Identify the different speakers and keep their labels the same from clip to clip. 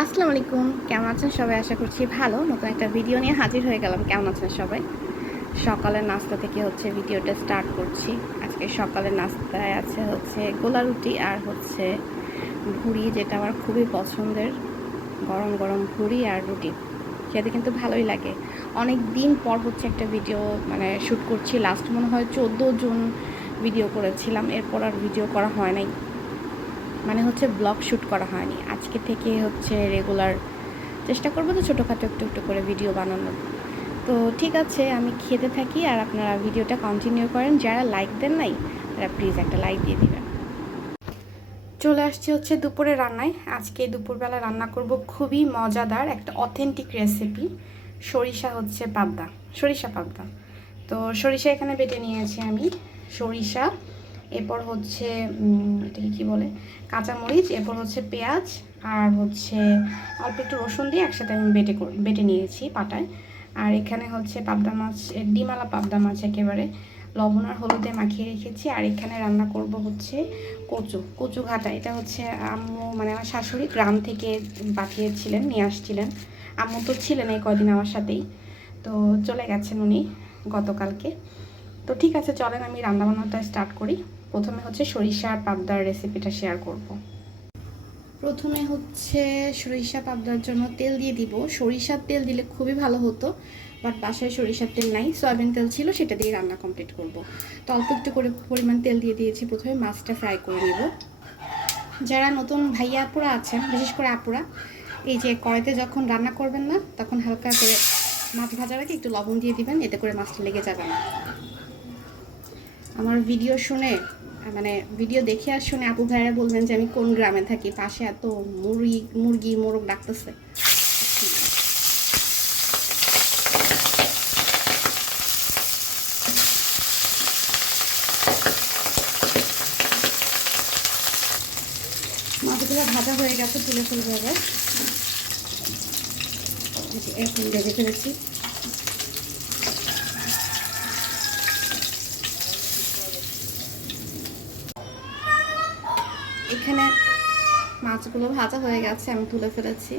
Speaker 1: আসসালামু আলাইকুম। কেমন আছেন সবাই? আশা করছি ভালো। নতুন একটা ভিডিও নিয়ে হাজির হয়ে গেলাম। কেমন আছেন সবাই? সকালের নাস্তা থেকে হচ্ছে ভিডিওটা স্টার্ট করছি। আজকে সকালের নাস্তায় আছে হচ্ছে গোলা রুটি আর হচ্ছে ভুড়ি, যেটা আমার খুবই পছন্দের। গরম গরম ভুড়ি আর রুটি। খেতে কিন্তু ভালোই লাগে। অনেক দিন পর হচ্ছে একটা ভিডিও মানে শ্যুট করছি। লাস্ট মনে হয় চোদ্দ জুন ভিডিও করেছিলাম। এরপর আর ভিডিও করা হয় নাই। মানে হচ্ছে ব্লগ শ্যুট করা হয়নি। আজকে থেকে হচ্ছে রেগুলার চেষ্টা করব তো ছোটোখাটো একটু একটু করে ভিডিও বানানোর। তো ঠিক আছে, আমি খেতে থাকি আর আপনারা ভিডিওটা কন্টিনিউ করেন। যারা লাইক দেন নাই, তারা প্লিজ একটা লাইক দিয়ে দেবেন। চলে আসছি হচ্ছে দুপুরে রান্নায়। আজকে দুপুরবেলা রান্না করব খুবই মজাদার একটা অথেন্টিক রেসিপি সরিষা হচ্ছে পাবদা, সরিষা পাবদা। তো সরিষা এখানে বেটে নিয়েছি আমি। সরিষা এরপর হচ্ছে এটাকে কী বলে? কাঁচামরিচ, এরপর হচ্ছে পেঁয়াজ, আর হচ্ছে অল্প একটু রসুন দিয়ে একসাথে আমি বেটে বেটে নিয়েছি পাটায়। আর এখানে হচ্ছে পাবদা মাছ ডিমালা পাবদা মাছ একেবারে। লবণ আর হলুদে মাখিয়ে রেখেছি। আর এখানে রান্না করব হচ্ছে কচু কচু ঘাটা। এটা হচ্ছে আম্মু মানে আমার শাশুড়ি গ্রাম থেকে পাঠিয়েছিলেন, নিয়ে আসছিলেন। আম্মু তো ছিলেন এই কদিন আমার সাথেই। তো চলে গেছেন উনি গতকালকে। তো ঠিক আছে, চলেন আমি রান্নাবান্নাটা স্টার্ট করি। প্রথমে হচ্ছে সরিষা আর পাবদার রেসিপিটা শেয়ার করব। প্রথমে হচ্ছে সরিষা, পাবদার জন্য তেল দিয়ে দিব। সরিষার তেল দিলে খুবই ভালো হতো বাট বাসায় সরিষার তেল নাই, সয়াবিন তেল ছিল, সেটা দিয়ে রান্না কমপ্লিট করব। তো অল্প একটু করে পরিমাণ তেল দিয়ে দিয়েছি, প্রথমে মাছটা ফ্রাই করে নেব। যারা নতুন ভাইয়া আপুরা আছেন, বিশেষ করে আপুরা, এই যে কড়াইতে যখন রান্না করবেন না, তখন হালকা করে মাছ ভাজার আগে একটু লবণ দিয়ে দিবেন, এতে করে মাছটা লেগে যাবে না। আমার ভিডিও শুনে মানে ভিডিও দেখে আর শুনে আপু ভাইরা বলবেন যে আমি কোন গ্রামে থাকি? পাশে এত মুরগি মুরগি, মোরগ ডাকতেছে। মাছগুলো ভাজা হয়ে গেছে, তুলে এই এখন ভেজে ফেলেছি। এখানে মাছগুলো ভাজা হয়ে গেছে, আমি তুলে ফেলেছি।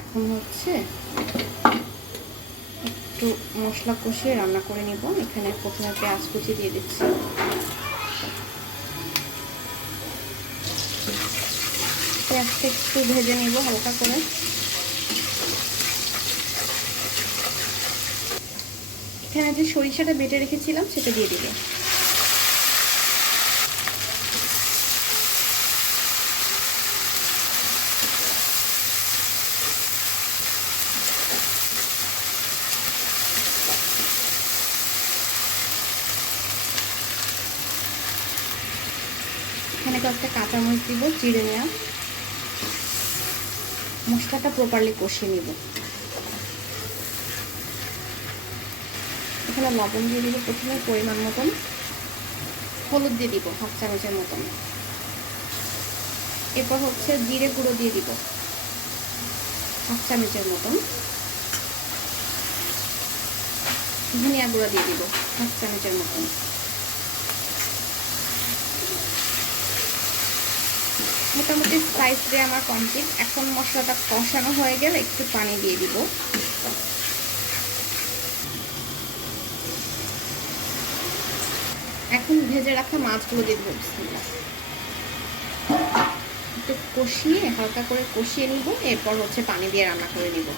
Speaker 1: এখন হচ্ছে একটু মশলা কষিয়ে রান্না করে নিব। এখানে প্রথমে পেঁয়াজ কুচি দিয়ে দিচ্ছি। পেঁয়াজটা একটু ভেজে নিব হালকা করে। এখানে যে সরিষাটা বেটে রেখেছিলাম, সেটা দিয়ে দিব। এখানে কয়েকটা কাঁচামরিচ দিব চিড়ে নেওয়া মশলাটা প্রপারলি কষিয়ে নিব। এখানে লবণ দিয়ে দিব প্রথমে পরিমাণ মতন। হলুদ দিয়ে দিব, হাফ চামচের মতন। এরপর হচ্ছে জিরে গুঁড়ো দিয়ে দিব, হাফ চামচের মতন। ধনিয়া গুঁড়ো দিয়ে দিব, হাফ চামচের মতন। মোটামুটি স্পাইস দিয়ে আমার কমপ্লিট এখন মশলাটা কষানো হয়ে গেলে একটু পানি দিয়ে দিব। এখন ভেজে রাখা মাছগুলো দিয়ে দেবো। একটু কষিয়ে, হালকা করে কষিয়ে নিব, এরপর হচ্ছে পানি দিয়ে রান্না করে নিব।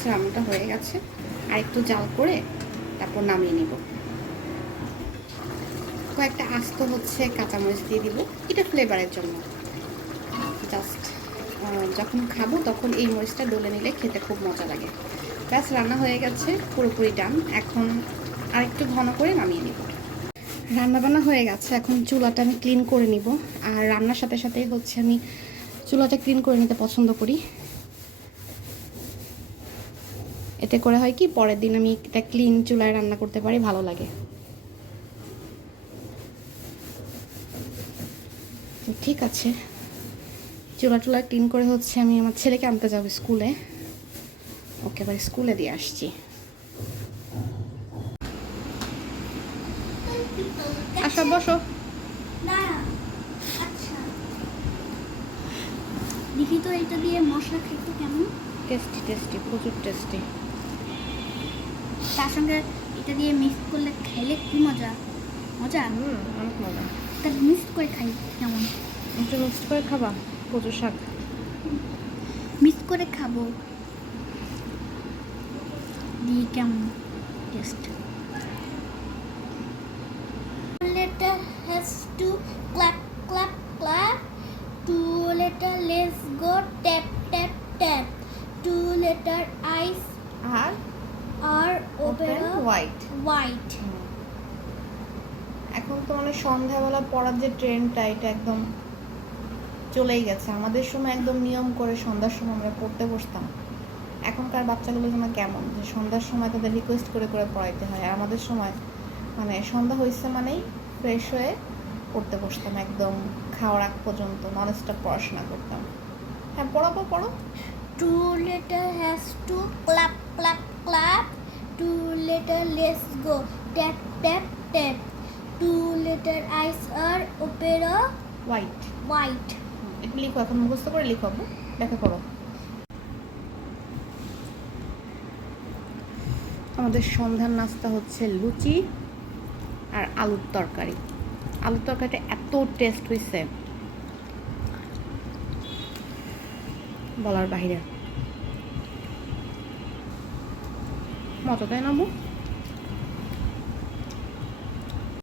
Speaker 1: ব্যাস রান্নাটা হয়ে গেছে। আর একটু জাল করে তারপর নামিয়ে নিব। কয়েকটা আস্ত হচ্ছে কাঁচামরিচ দিয়ে দিব। এটা ফ্লেভারের জন্য। জাস্ট যখন খাব তখন এই মরিচটা ডলে নিলে খেতে খুব মজা লাগে। ব্যাস, রান্না হয়ে গেছে, পুরোপুরি ডান এখন আর একটু ঘন করে নামিয়ে নিব। রান্নাবান্না হয়ে গেছে। এখন চুলাটা আমি ক্লিন করে নিব। আর রান্নার সাথে সাথে হচ্ছে আমি চুলাটা ক্লিন করে নিতে পছন্দ করি। এতে করে হয় কি পরের দিন আমি এটা ক্লিন চুলায় রান্না করতে পারি ভালো লাগে। তো ঠিক আছে। চুলা টুলা ক্লিন করে হচ্ছে আমি আমার ছেলেকে আনতে যাব স্কুলে। ওকে এবার স্কুলে দিয়ে আসছি। আসো বসো।
Speaker 2: আচ্ছা। দেখি তো এটা দিয়ে মশলা খেতে কেমন?
Speaker 1: টেস্টি টেস্টি প্রচুর টেস্টি
Speaker 2: তার সঙ্গে এটা দিয়ে মিক্স করলে খেলে কি মজা? মজা?
Speaker 1: অনেক মজা।
Speaker 2: তা মিক্স করে খাই কেমন?
Speaker 1: একটু মিক্সড করে খাবা কচু শাক।
Speaker 2: মিক্স করে খাব। দিয়ে কেমন? Test. Letter has to clap clap clap. Two letter let's go tap tap tap. Two letter eyes
Speaker 1: আর
Speaker 2: are
Speaker 1: হোয়াইট
Speaker 2: white.
Speaker 1: এখন তো মানে সন্ধ্যাবেলা পড়ার যে ট্রেন্ডটা এটা একদম চলেই গেছে। আমাদের সময় একদম নিয়ম করে সন্ধ্যার সময় আমরা পড়তে বসতাম। এখনকার বাচ্চাগুলো যেন কেমন? যে সন্ধ্যার সময় তাদের রিকোয়েস্ট করে করে পড়াইতে হয়। আর আমাদের সময় মানে সন্ধ্যা হয়েছে মানেই ফ্রেশ হয়ে পড়তে বসতাম একদম খাওয়ার আগ পর্যন্ত নলেজটা পড়াশোনা করতাম। হ্যাঁ পড়াবো পড়ো।
Speaker 2: Two letter has to clap clap clap two letter let's go tap tap tap two letter eyes are opera
Speaker 1: white
Speaker 2: white
Speaker 1: এটা লিখো এখন মুখস্থ করে লিখো আপু। ব্যাখ্যা করো। আমাদের সন্ধ্যার নাস্তা হচ্ছে লুচি আর আলুর তরকারি। আলুর তরকারিটা এত টেস্ট হয়েছে বলার বাইরে মজা তাই?